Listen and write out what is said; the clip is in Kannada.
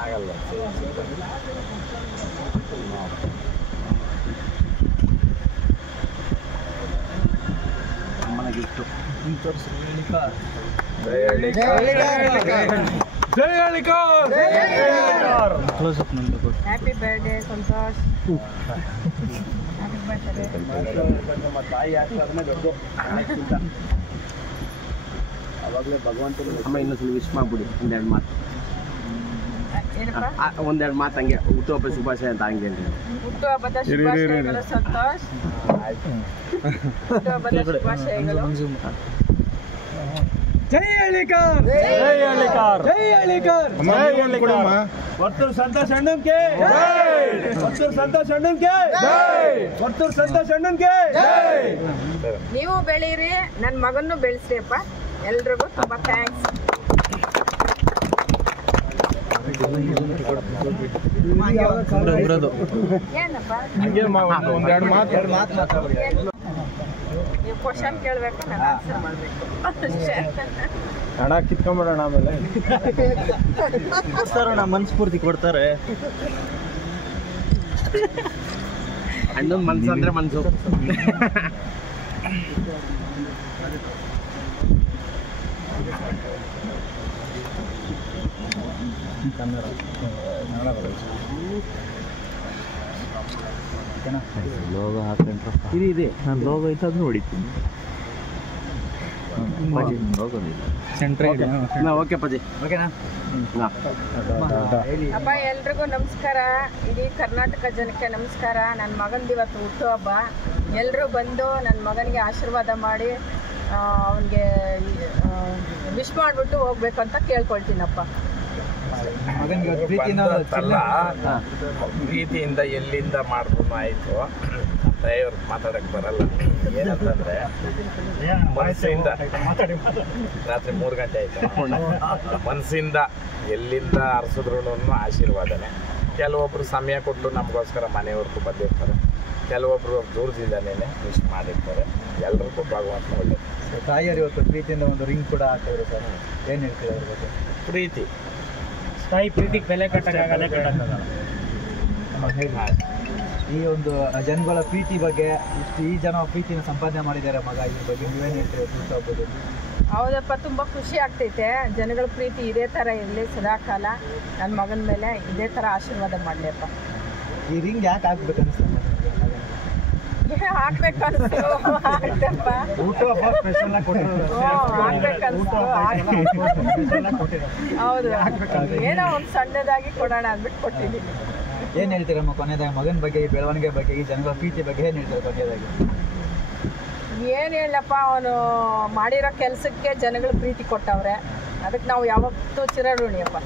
ಆಗಲ್ಲ ಅಮ್ಮನ ಗಿಫ್ಟು ಹ್ಯಾಪಿ ಬರ್ಡೇ ಸಂತೋಷ್. ನಮ್ಮ ತಾಯಿ ಆಶೀರ್ವಾದನೇ ದೊಡ್ಡದು. ಅವಾಗಲೇ ಭಗವಂತನ ಅಮ್ಮ ಇನ್ನೊಂದ್ಸಲ ವಿಶ್ ಮಾಡ್ಬಿಡಿ ಒಂದೆರಡು ಮಾತು ಹಂಗೆ ಹುಟ್ಟುಹಬ್ಬ ಶುಭಾಶಯ ಅಂತ ಹಂಗೆ ಹುಟ್ಟುಹಬ್ಬದ ಶುಭಾಶಯಗಳು ಸಂತೋಷ್. ಹುಟ್ಟುಹಬ್ಬದ ಶುಭಾಶಯಗಳು. ಜೈ ಹಳ್ಳಿಕಾರ್, ಜೈ ಹಳ್ಳಿಕಾರ್, ಜೈ ಹಳ್ಳಿಕಾರ್, ಜೈ ಹಳ್ಳಿಕಾರ್. ವರ್ತೂರು ಸಂತೋಷ್ ಅಣ್ಣನ್ಗೆ ವರ್ತೂರು ಸಂತೋಷ್ ಅಣ್ಣನ್ಗೆ ವರ್ತೂರು ಸಂತೋಷ್ ಅಣ್ಣನ್ಗೆ. ನೀವು ಬೆಳೀರಿ, ನನ್ನ ಮಗನ್ನು ಬೆಳೆಸ್ರಿಯಪ್ಪ. ಎಲ್ರಿಗೂ ತುಂಬ ಥ್ಯಾಂಕ್ಸ್. ಏನಪ್ಪ ಒಂದೆರಡು ಮಾತು ನೀವು ಕ್ವಶನ್ ಕೇಳಬೇಕು, ನಾನು ಆನ್ಸರ್ ಮಾಡಬೇಕು. ಹಣ ಕಿತ್ಕೊಂಬಿಡೋಣ ಆಮೇಲೆ. ಕೊಡ್ತಾರಣ್ಣ, ಮನಸ್ಫೂರ್ತಿ ಕೊಡ್ತಾರೆ. ಅಣ್ಣನ ಮನ್ಸು ಅಂದ್ರೆ ಮನ್ಸು. ಲೋಗೋ ಹಾಕೊಂಡ್ರೆ ಇದೆ. ನಾನು ಲೋಗೋ ಐತೆ ಅದನ್ನ ಹೊಡಿತೀನಿ. ಓಕೆ ಪಜಿ, ಓಕೆನಾ? ಅಪ್ಪ ಎಲ್ರಿಗೂ ನಮಸ್ಕಾರ. ಇಡೀ ಕರ್ನಾಟಕ ಜನಕ್ಕೆ ನಮಸ್ಕಾರ. ನನ್ನ ಮಗಂದು ಇವತ್ತು ಹುಟ್ಟುಹಬ್ಬ. ಎಲ್ಲರೂ ಬಂದು ನನ್ನ ಮಗನಿಗೆ ಆಶೀರ್ವಾದ ಮಾಡಿ ಅವನಿಗೆ ವಿಶ್ ಮಾಡಿಬಿಟ್ಟು ಹೋಗ್ಬೇಕು ಅಂತ ಕೇಳ್ಕೊಳ್ತೀನಪ್ಪ. ಪ್ರೀತಿಯಿಂದ ಎಲ್ಲಿಂದ ಮಾಡಿದ್ರು ಆಯಿತು. ಡ್ರೈವರ್ ಮಾತಾಡಕ್ಕೆ ಬರಲ್ಲ. ಏನಂತಂದರೆ ಮನಸ್ಸಿಂದ ರಾತ್ರಿ 3 ಗಂಟೆ ಆಯಿತು. ಮನಸ್ಸಿಂದ ಎಲ್ಲಿಂದ ಹರಿಸಿದ್ರು ಆಶೀರ್ವಾದನೆ. ಕೆಲವೊಬ್ಬರು ಸಮಯ ಕೊಟ್ಟು ನಮಗೋಸ್ಕರ ಮನೆಯವ್ರಿಗೂ ಬಂದಿರ್ತಾರೆ, ಕೆಲವೊಬ್ಬರು ದೂರದಿಂದನೇ ವಿಶ್ ಮಾಡಿರ್ತಾರೆ. ಎಲ್ರಿಗೂ ಭಗವಂತ ಒಳ್ಳೆಯದು. ತಾಯಿಯರು ಇವತ್ತು ಪ್ರೀತಿಯಿಂದ ಒಂದು ರಿಂಗ್ ಕೂಡ ಹಾಕಿದ್ರು ಸರ್, ಏನು ಹೇಳ್ತೀವಿ ಅದ್ರ ಬಗ್ಗೆ? ಪ್ರೀತಿ ತಾಯಿ ಪ್ರೀತಿಗೆ ಬೆಲೆ ಕಟ್ಟಕ್ಕಾಗಲ್ಲ. ಈ ಒಂದು ಜನಗಳ ಪ್ರೀತಿ ಬಗ್ಗೆ ಈ ಜನ ಪ್ರೀತಿನ ಸಂಪಾದನೆ ಮಾಡಿದ್ದಾರೆ ಮಗ, ಇದ್ರ ಬಗ್ಗೆ ನೀವೇನು ಹೇಳ್ತೀವಿ ಹುಟ್ಟುಹಬ್ಬದ? ಹೌದಪ್ಪ, ತುಂಬ ಖುಷಿ ಆಗ್ತೈತೆ. ಜನಗಳ ಪ್ರೀತಿ ಇದೇ ಥರ ಇರಲಿ ಸದಾಕಾಲ. ನನ್ನ ಮಗನ ಮೇಲೆ ಇದೇ ಥರ ಆಶೀರ್ವಾದ ಮಾಡಲಿಯಪ್ಪ. ಈ ರಿಂಗ್ ಯಾಕೆ ಹಾಕ್ಬೇಕು ಅನಿಸ್ತದೆ? ಹಾಕ್ಬೇಕು ಅನಿಸ್ತು, ಹಾಕ್ತಪ್ಪ. ಹೌದು, ಏನೋ ಒಂದು ಸಣ್ಣದಾಗಿ ಕೊಡೋಣ ಅಂದ್ಬಿಟ್ಟು ಕೊಟ್ಟಿದ್ದೀನಿ. ಏನು ಹೇಳ್ತೀರಮ್ಮ ಕೊನೆಯದಾಗಿ ಮಗನ ಬಗ್ಗೆ, ಈ ಬೆಳವಣಿಗೆ ಬಗ್ಗೆ, ಈ ಜನಗಳ ಪ್ರೀತಿ ಬಗ್ಗೆ ಏನು ಹೇಳ್ತಾರೆ ಕೊನೆಯದಾಗಿ? ಏನು ಹೇಳಪ್ಪ, ಅವನು ಮಾಡಿರೋ ಕೆಲಸಕ್ಕೆ ಜನಗಳು ಪ್ರೀತಿ ಕೊಟ್ಟವ್ರೆ. ಅದಕ್ಕೆ ನಾವು ಯಾವತ್ತೂ ಚಿರಋಣಿಯಪ್ಪ.